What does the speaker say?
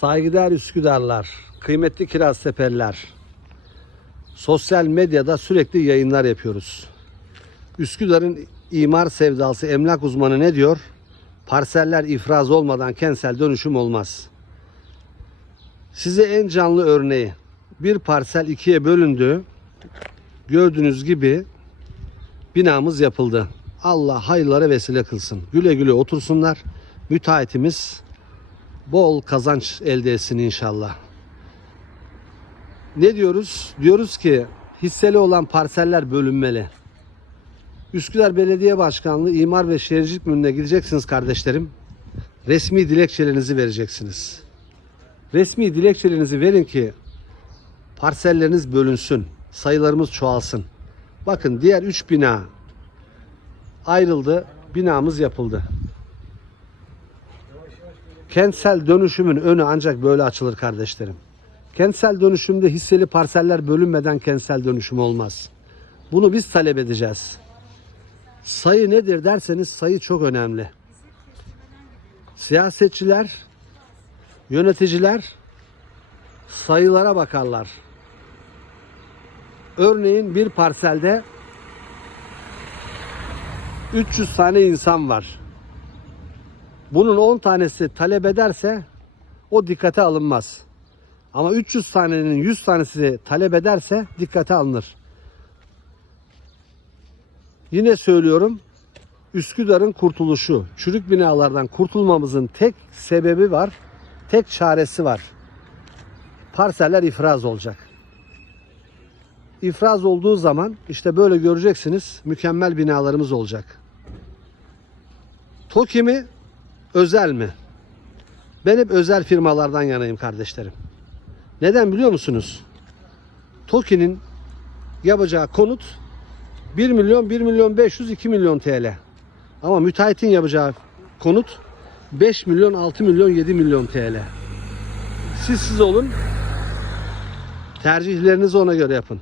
Saygıdeğer Üsküdarlar, kıymetli kiraz seferler. Sosyal medyada sürekli yayınlar yapıyoruz. Üsküdar'ın imar sevdalısı emlak uzmanı ne diyor? Parseller ifraz olmadan kentsel dönüşüm olmaz. Size en canlı örneği. Bir parsel ikiye bölündü. Gördüğünüz gibi binamız yapıldı. Allah hayırlara vesile kılsın. Güle güle otursunlar. Müteahhitimiz bol kazanç elde etsin inşallah. Ne diyoruz? Diyoruz ki hisseli olan parseller bölünmeli. Üsküdar Belediye Başkanlığı İmar ve Şehircilik Müdürlüğü'ne gideceksiniz kardeşlerim. Resmi dilekçelerinizi vereceksiniz. Resmi dilekçelerinizi verin ki parselleriniz bölünsün. Sayılarımız çoğalsın. Bakın diğer 3 bina ayrıldı. Binamız yapıldı. Kentsel dönüşümün önü ancak böyle açılır kardeşlerim. Kentsel dönüşümde hisseli parseller bölünmeden kentsel dönüşüm olmaz. Bunu biz talep edeceğiz. Sayı nedir derseniz sayı çok önemli. Siyasetçiler, yöneticiler sayılara bakarlar. Örneğin bir parselde 300 tane insan var. Bunun 10 tanesi talep ederse o dikkate alınmaz. Ama 300 tanenin 100 tanesi talep ederse dikkate alınır. Yine söylüyorum. Üsküdar'ın kurtuluşu, çürük binalardan kurtulmamızın tek sebebi var. Tek çaresi var. Parseller ifraz olacak. İfraz olduğu zaman işte böyle göreceksiniz mükemmel binalarımız olacak. TOKİ mi? Özel mi? Ben hep özel firmalardan yanayım kardeşlerim. Neden biliyor musunuz? TOKİ'nin yapacağı konut 1 milyon, 1 milyon 500, 2 milyon TL. Ama müteahhitin yapacağı konut 5 milyon, 6 milyon, 7 milyon TL. Siz siz olun. Tercihlerinizi ona göre yapın.